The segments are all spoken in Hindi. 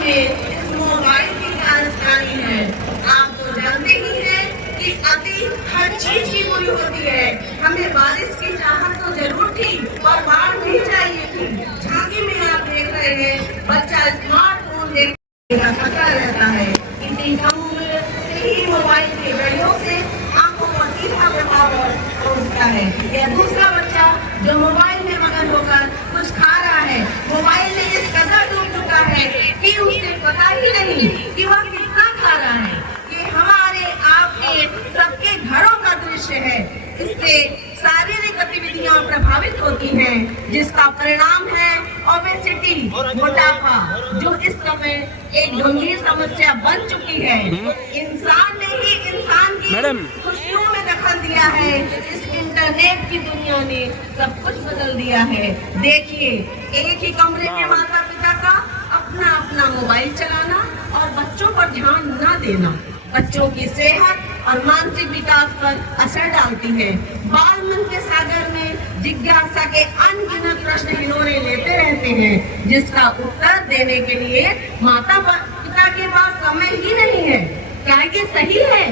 में इस मोबाइल की कहानी है। आप तो जानते ही हैं कि अति हर चीज की बुरी होती है। हमें बारिश की चाहत तो जरूर थी और बाढ़ भी चाहिए थी। झांकी में आप देख रहे हैं बच्चा स्मार्टफोन देखने का खतरा रहता है। इतनी कम उम्र से ही मोबाइल के प्रयोग से आंखों पर सीधा प्रभाव पहुंचता है। यह दूसरा बच्चा जो मोबाइल में मगन होकर कुछ खा रहा है, मोबाइल में इस कदर डूब चुका है कि उसे पता ही नहीं कि वह कितना खा रहा है। ये हमारे आपके सबके घरों का दृश्य है। इससे शारीरिक गतिविधियां प्रभावित होती हैं, जिसका परिणाम है ओबेसिटी, मोटापा, जो इस समय एक गंभीर समस्या बन चुकी है। इंसान ने ही इंसान की खुशियों में दखल दिया है। इस इंटरनेट की दुनिया ने सब कुछ बदल दिया है। देखिए, एक ही कमरे में माता पिता का अपना अपना मोबाइल चलाना और बच्चों पर ध्यान न देना बच्चों की सेहत और मानसिक विकास पर असर डालती है। बाल मन के सागर में जिज्ञासा के अनगिनत प्रश्न खिलौने लेते रहते हैं, जिसका उत्तर देने के लिए माता पिता के पास समय ही नहीं है। क्या ये सही है?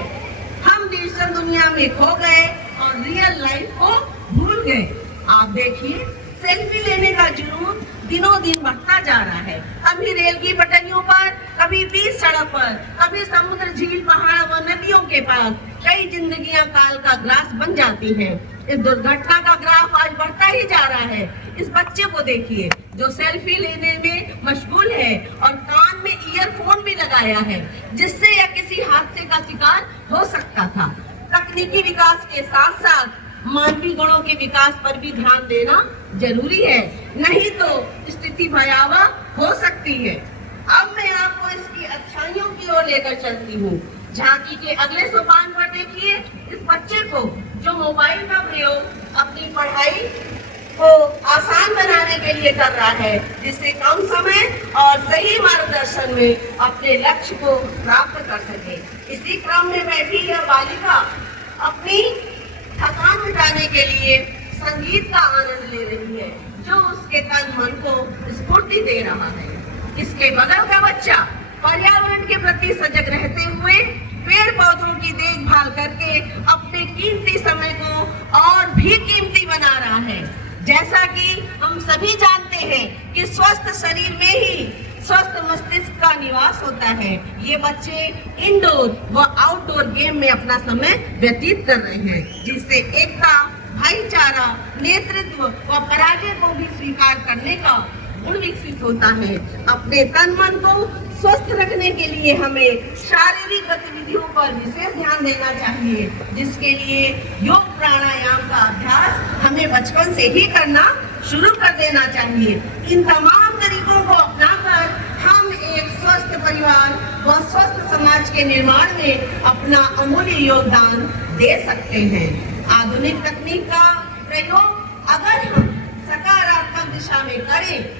हम डिजिटल दुनिया में खो गए और रियल लाइफ को भूल गए। आप देखिए, सेल्फी लेने का जुनून दिनों दिन बढ़ता जा रहा है। कभी रेल की पटरियों पर, कभी बीच सड़क पर, कभी समुद्र, झील, पहाड़ व नदियों के पास कई जिंदगियां काल का ग्रास बन जाती हैं। इस दुर्घटना का ग्राफ आज बढ़ता ही जा रहा है। इस बच्चे को देखिए जो सेल्फी लेने में मशगूल है और कान में ईयरफोन भी लगाया है, जिससे यह किसी हादसे का शिकार हो सकता था। तकनीकी विकास के साथ साथ मानवीय गुणों के विकास पर भी ध्यान देना जरूरी है, नहीं तो स्थिति भयावह हो सकती है। अब मैं आपको इसकी अच्छाइयों की ओर लेकर चलती हूँ। झांकी के अगले सोपान पर देखिए इस बच्चे को जो मोबाइल का प्रयोग अपनी पढ़ाई को आसान बनाने के लिए कर रहा है, जिससे कम समय और सही मार्गदर्शन में अपने लक्ष्य को प्राप्त कर सके। इसी क्रम में बैठी यह बालिका अपनी थकान मिटाने के लिए संगीत का आनंद ले रही है, जो उसके तन मन को स्फूर्ति दे रहा है। इसके बगल का बच्चा पर्यावरण के प्रति सजग रहते हुए पेड़ पौधों की देखभाल करके अपने कीमती समय को और भी कीमती बना रहा है। जैसा कि हम सभी जानते हैं कि स्वस्थ शरीर में ही स्वस्थ मस्तिष्क का निवास होता है। ये बच्चे इंडोर व आउटडोर गेम में अपना समय व्यतीत कर रहे हैं, जिससे एकता, भाईचारा, नेतृत्व व पराजय को भी स्वीकार करने का गुण विकसित होता है। अपने तन मन को स्वस्थ रखने के लिए हमें शारीरिक गतिविधियों पर विशेष ध्यान देना चाहिए, जिसके लिए योग प्राणायाम का अभ्यास हमें बचपन से ही करना शुरू कर देना चाहिए। इन तमाम तरीकों को अपनाकर हम एक स्वस्थ परिवार व स्वस्थ समाज के निर्माण में अपना अमूल्य योगदान दे सकते हैं। आधुनिक तकनीक का प्रयोग अगर हम सकारात्मक दिशा में करें